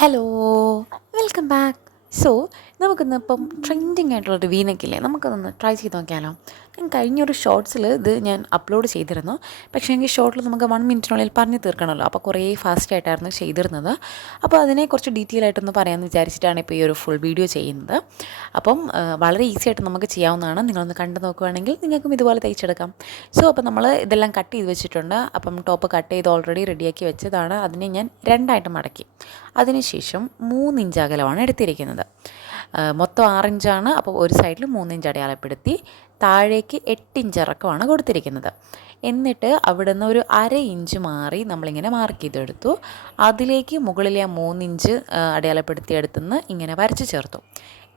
Hello, welcome back. So നമുക്കിന്ന് ഇപ്പം trending ആയിട്ടുള്ളൊരു വീനക്കില്ലേ, നമുക്കതൊന്ന് ട്രൈ ചെയ്ത് നോക്കിയാലോ. ഞാൻ കഴിഞ്ഞൊരു ഷോർട്സിൽ ഇത് ഞാൻ അപ്ലോഡ് ചെയ്തിരുന്നു. പക്ഷേ എങ്കിൽ ഷോർട്ടിൽ നമുക്ക് 1 മിനിറ്റിനുള്ളിൽ പറഞ്ഞു തീർക്കണമല്ലോ. അപ്പോൾ കുറേ ഫാസ്റ്റായിട്ടായിരുന്നു ചെയ്തിരുന്നത്. അപ്പോൾ അതിനെ കുറച്ച് ഡീറ്റെയിൽ ആയിട്ടൊന്ന് പറയാമെന്ന് വിചാരിച്ചിട്ടാണ് ഇപ്പോൾ ഈ ഒരു ഫുൾ വീഡിയോ ചെയ്യുന്നത്. അപ്പം വളരെ ഈസി ആയിട്ട് നമുക്ക് ചെയ്യാവുന്നതാണ്. നിങ്ങളൊന്ന് കണ്ടു നോക്കുകയാണെങ്കിൽ നിങ്ങൾക്കും ഇതുപോലെ തയ്ച്ചെടുക്കാം. സോ അപ്പോൾ നമ്മൾ ഇതെല്ലാം കട്ട് ചെയ്ത് വെച്ചിട്ടുണ്ട്. അപ്പം ടോപ്പ് കട്ട് ചെയ്ത് ഓൾറെഡി റെഡിയാക്കി വെച്ചതാണ്. അതിനെ ഞാൻ രണ്ടായിട്ട് മടക്കി. അതിനുശേഷം 3 ഇഞ്ച് അകലമാണ് എടുത്തിരിക്കുന്നത്. മൊത്തം 6 ഇഞ്ചാണ്. അപ്പോൾ ഒരു സൈഡിൽ 3 ഇഞ്ച് അടയാളപ്പെടുത്തി താഴേക്ക് 8 ഇഞ്ച് ഇറക്കമാണ് കൊടുത്തിരിക്കുന്നത്. എന്നിട്ട് അവിടെ നിന്ന് ഒരു 1/2 ഇഞ്ച് മാറി നമ്മളിങ്ങനെ മാർക്ക് ചെയ്തെടുത്തു. അതിലേക്ക് മുകളിലെ ആ 3 ഇഞ്ച് അടയാളപ്പെടുത്തിയെടുത്തുനിന്ന് ഇങ്ങനെ വരച്ച് ചേർത്തു.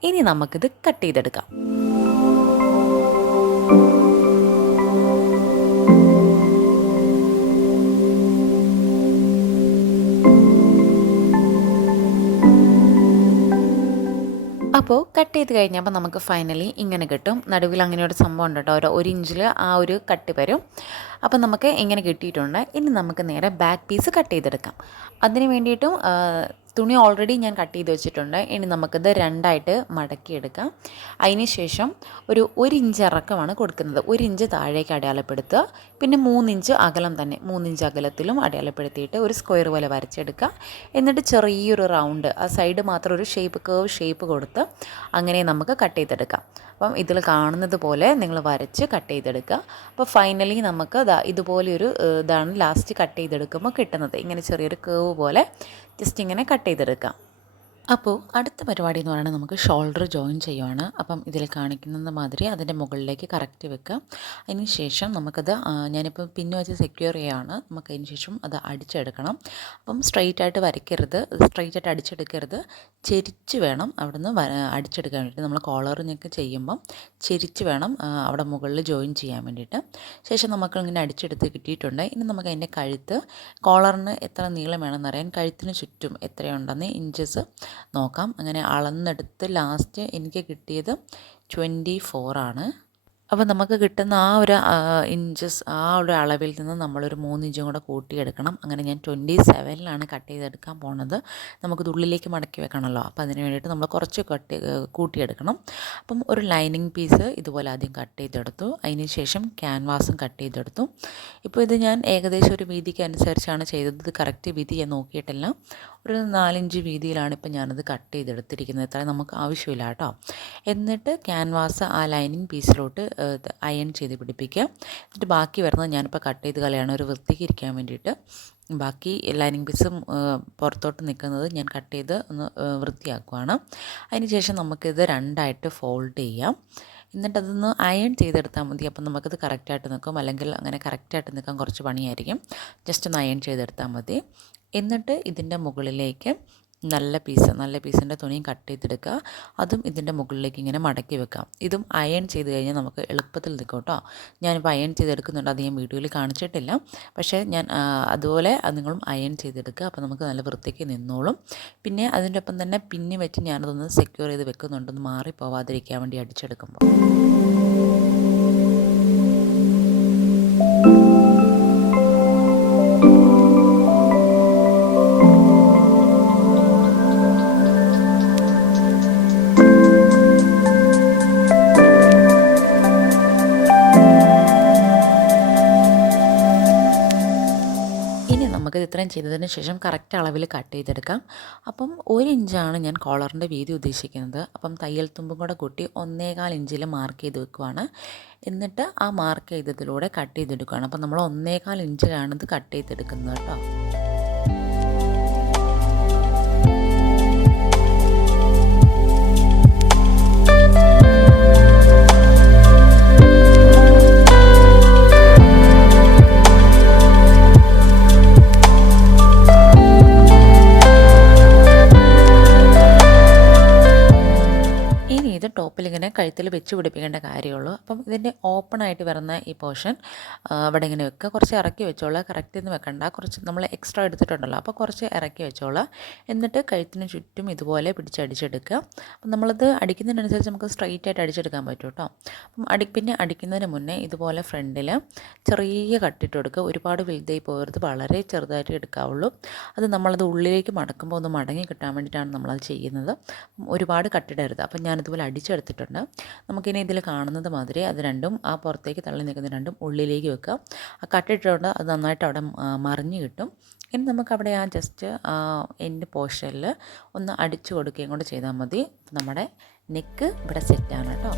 ഇനി നമുക്കിത് കട്ട് ചെയ്തെടുക്കാം. അപ്പോൾ കട്ട് ചെയ്ത് കഴിഞ്ഞപ്പോൾ നമുക്ക് ഫൈനലി ഇങ്ങനെ കിട്ടും. നടുവിൽ അങ്ങനെ ഒരു സംഭവം ഉണ്ട് കേട്ടോ, ഒരു ഇഞ്ചിൽ ആ ഒരു കട്ട് വരും. അപ്പോൾ നമുക്ക് ഇങ്ങനെ കിട്ടിയിട്ടുണ്ട്. ഇനി നമുക്ക് നേരെ ബാക്ക് പീസ് കട്ട് ചെയ്തെടുക്കാം. അതിന് വേണ്ടിയിട്ടും തുണി ഓൾറെഡി ഞാൻ കട്ട് ചെയ്ത് വെച്ചിട്ടുണ്ട്. ഇനി നമുക്കിത് രണ്ടായിട്ട് മടക്കിയെടുക്കാം. അതിന് ശേഷം ഒരു 1 ഇഞ്ച് ഇറക്കമാണ് കൊടുക്കുന്നത്. 1 ഇഞ്ച് താഴേക്ക് അടയാളപ്പെടുത്തുക. പിന്നെ 3 ഇഞ്ച് അകലം തന്നെ 3 ഇഞ്ച് അകലത്തിലും അടയാളപ്പെടുത്തിയിട്ട് ഒരു സ്ക്വയർ പോലെ വരച്ചെടുക്കുക. എന്നിട്ട് ചെറിയൊരു റൗണ്ട് ആ സൈഡ് മാത്രം ഒരു കേർവ് ഷേപ്പ് കൊടുത്ത് അങ്ങനെ നമുക്ക് കട്ട് ചെയ്തെടുക്കാം. അപ്പം ഇതിൽ കാണുന്നത് പോലെ നിങ്ങൾ വരച്ച് കട്ട് ചെയ്തെടുക്കുക. അപ്പോൾ ഫൈനലി നമുക്ക് ഇതുപോലെയൊരു ഇതാണ് ലാസ്റ്റ് കട്ട് ചെയ്തെടുക്കുമ്പോൾ കിട്ടുന്നത്. ഇങ്ങനെ ചെറിയൊരു കേർവ് പോലെ ജസ്റ്റ് ഇങ്ങനെ കട്ട് ചെയ്തെടുക്കാം. അപ്പോൾ അടുത്ത പരിപാടി എന്ന് പറയുന്നത് നമുക്ക് ഷോൾഡർ ജോയിൻ ചെയ്യുവാണ്. അപ്പം ഇതിൽ കാണിക്കുന്നത് മാതിരി അതിൻ്റെ മുകളിലേക്ക് കറക്റ്റ് വെക്കുക. അതിന് ശേഷം നമുക്കത് ഞാനിപ്പോൾ പിന്ന് വെച്ച് സെക്യൂർ ചെയ്യുകയാണ്. നമുക്ക് അതിന് ശേഷം അത് അടിച്ചെടുക്കണം. അപ്പം സ്ട്രെയിറ്റ് ആയിട്ട് വരയ്ക്കരുത്, സ്ട്രെയിറ്റ് ആയിട്ട് അടിച്ചെടുക്കരുത്. ചെരിച്ച് വേണം അവിടുന്ന് അടിച്ചെടുക്കാൻ വേണ്ടിയിട്ട്. നമ്മൾ കോളറിനൊക്കെ ചെയ്യുമ്പം ചെരിച്ച് വേണം അവിടെ മുകളിൽ ജോയിൻ ചെയ്യാൻ വേണ്ടിയിട്ട്. ശേഷം നമുക്കിങ്ങനെ അടിച്ചെടുത്ത് കിട്ടിയിട്ടുണ്ട്. ഇനി നമുക്ക് അതിൻ്റെ കഴുത്ത്, കോളറിന് എത്ര നീളം വേണമെന്നറിയാൻ കഴുത്തിന് ചുറ്റും എത്രയുണ്ടെന്ന് ഇഞ്ചസ് നോക്കാം. അങ്ങനെ അളന്നെടുത്ത് ലാസ്റ്റ് എനിക്ക് കിട്ടിയത് 24 ആണ്. അപ്പോൾ നമുക്ക് കിട്ടുന്ന ആ ഒരു ഇഞ്ചസ്, ആ ഒരു അളവിൽ നിന്ന് നമ്മളൊരു 3 ഇഞ്ചും കൂടെ കൂട്ടിയെടുക്കണം. അങ്ങനെ ഞാൻ 27ലാണ് കട്ട് ചെയ്തെടുക്കാൻ പോണത്. നമുക്കിത് ഉള്ളിലേക്ക് മടക്കി വെക്കണമല്ലോ. അപ്പോൾ അതിന് വേണ്ടിയിട്ട് നമ്മൾ കുറച്ച് കൂട്ടിയെടുക്കണം. അപ്പം ഒരു ലൈനിങ് പീസ് ഇതുപോലെ ആദ്യം കട്ട് ചെയ്തെടുത്തു. അതിന് ശേഷം ക്യാൻവാസും കട്ട് ചെയ്തെടുത്തു. ഇപ്പോൾ ഇത് ഞാൻ ഏകദേശം ഒരു വീതിക്ക് അനുസരിച്ചാണ് ചെയ്തത്. ഇത് കറക്റ്റ് വീതി ഞാൻ നോക്കിയിട്ടില്ല. ഒരു 4 ഇഞ്ച് വീതിയിലാണ് ഇപ്പോൾ ഞാനത് കട്ട് ചെയ്തെടുത്തിരിക്കുന്നത്. ഇത്ര നമുക്ക് ആവശ്യമില്ല കേട്ടോ. എന്നിട്ട് ക്യാൻവാസ് ആ ലൈനിങ് പീസിലോട്ട് അയൺ ചെയ്ത് പിടിപ്പിക്കുക. എന്നിട്ട് ബാക്കി വരുന്നത് ഞാനിപ്പോൾ കട്ട് ചെയ്ത് കളയാണ് ഒരു വൃത്തിക്ക് ഇരിക്കാൻ വേണ്ടിയിട്ട്. ബാക്കി ലൈനിങ് പീസും പുറത്തോട്ട് നിൽക്കുന്നത് ഞാൻ കട്ട് ചെയ്ത് ഒന്ന് വൃത്തിയാക്കുവാണ്. അതിന് ശേഷം നമുക്കിത് രണ്ടായിട്ട് ഫോൾഡ് ചെയ്യാം. എന്നിട്ടതൊന്ന് അയൺ ചെയ്തെടുത്താൽ മതി. അപ്പം നമുക്കത് കറക്റ്റായിട്ട് നിൽക്കും. അല്ലെങ്കിൽ അങ്ങനെ കറക്റ്റായിട്ട് നിൽക്കാൻ കുറച്ച് പണിയായിരിക്കും. ജസ്റ്റ് ഒന്ന് അയൺ ചെയ്തെടുത്താൽ മതി. എന്നിട്ട് ഇതിൻ്റെ മുകളിലേക്ക് നല്ല പീസിൻ്റെ തുണിയും കട്ട് ചെയ്തെടുക്കുക. അതും ഇതിൻ്റെ മുകളിലേക്ക് ഇങ്ങനെ മടക്കി വെക്കാം. ഇതും അയൺ ചെയ്ത് കഴിഞ്ഞാൽ നമുക്ക് എളുപ്പത്തിൽ നിൽക്കും കേട്ടോ. ഞാനിപ്പോൾ അയൺ ചെയ്തെടുക്കുന്നുണ്ട്. അത് ഞാൻ വീഡിയോയിൽ കാണിച്ചിട്ടില്ല. പക്ഷേ ഞാൻ അതുപോലെ നിങ്ങളും അയൺ ചെയ്തെടുക്കുക. അപ്പോൾ നമുക്ക് നല്ല വൃത്തിക്ക് നിന്നോളും. പിന്നെ അതിൻ്റെ ഒപ്പം തന്നെ പിന്നി വെച്ച് ഞാനതൊന്ന് സെക്യൂർ ചെയ്ത് വെക്കുന്നുണ്ടെന്ന് മാറിപ്പോവാതിരിക്കാൻ വേണ്ടി അടിച്ചെടുക്കുമ്പോൾ. നമുക്കിത് ഇത്രയും ചെയ്തതിന് ശേഷം കറക്റ്റ് അളവിൽ കട്ട് ചെയ്തെടുക്കാം. അപ്പം 1 ഇഞ്ചാണ് ഞാൻ കോളറിൻ്റെ വീതി ഉദ്ദേശിക്കുന്നത്. അപ്പം തയ്യൽ തുമ്പും കൂടെ കൂട്ടി 1.25 ഇഞ്ചിൽ മാർക്ക് ചെയ്ത് വെക്കുവാണ്. എന്നിട്ട് ആ മാർക്ക് ചെയ്തതിലൂടെ കട്ട് ചെയ്തെടുക്കുകയാണ്. അപ്പം നമ്മൾ 1.25 ഇഞ്ചിലാണ് ഇത് കട്ട് ചെയ്തെടുക്കുന്നത് കേട്ടോ. ടോപ്പിലിങ്ങനെ കഴുത്തിൽ വെച്ച് പിടിപ്പിക്കേണ്ട കാര്യമുള്ളൂ. അപ്പം ഇതിൻ്റെ ഓപ്പണായിട്ട് വരുന്ന ഈ പോർഷൻ അവിടെ ഇങ്ങനെ വെക്കുക. കുറച്ച് ഇറക്കി വെച്ചോളാം, കറക്റ്റ് എന്ന് വെക്കണ്ട, കുറച്ച് നമ്മൾ എക്സ്ട്രാ എടുത്തിട്ടുണ്ടല്ലോ, അപ്പോൾ കുറച്ച് ഇറക്കി വെച്ചോളാം. എന്നിട്ട് കഴുത്തിന് ചുറ്റും ഇതുപോലെ പിടിച്ചടിച്ചെടുക്കുക. അപ്പം നമ്മളത് അടിക്കുന്നതിനനുസരിച്ച് നമുക്ക് സ്ട്രൈറ്റ് ആയിട്ട് അടിച്ചെടുക്കാൻ പറ്റും കേട്ടോ. അപ്പം പിന്നെ അടിക്കുന്നതിന് മുന്നേ ഇതുപോലെ ഫ്രണ്ടിൽ ചെറിയ കട്ടിട്ട് കൊടുക്കുക. ഒരുപാട് വലുതായി പോകരുത്, വളരെ ചെറുതായിട്ട് എടുക്കാവുള്ളൂ. അത് നമ്മളത് ഉള്ളിലേക്ക് മടക്കുമ്പോൾ ഒന്ന് മടങ്ങി കിട്ടാൻ വേണ്ടിയിട്ടാണ് നമ്മളത് ചെയ്യുന്നത്. ഒരുപാട് കട്ടിടരുത്. അപ്പം ഞാനിതുപോലെ അടിച്ചെടുത്തിട്ടുണ്ട്. നമുക്കിനി ഇതിൽ കാണുന്നത് മാതിരി അത് രണ്ടും ആ പുറത്തേക്ക് തള്ളി നിൽക്കുന്ന രണ്ടും ഉള്ളിലേക്ക് വെക്കുക. ആ കട്ടിട്ടുകൊണ്ട് അത് നന്നായിട്ട് അവിടെ മറിഞ്ഞ് കിട്ടും. ഇനി നമുക്കവിടെ ആ ജസ്റ്റ് എൻഡ് പോർഷനിൽ ഒന്ന് അടിച്ചു കൊടുക്കുകയും കൂടെ ചെയ്താൽ മതി. നമ്മുടെ നെക്ക് ഇവിടെ സെറ്റാണ് കേട്ടോ.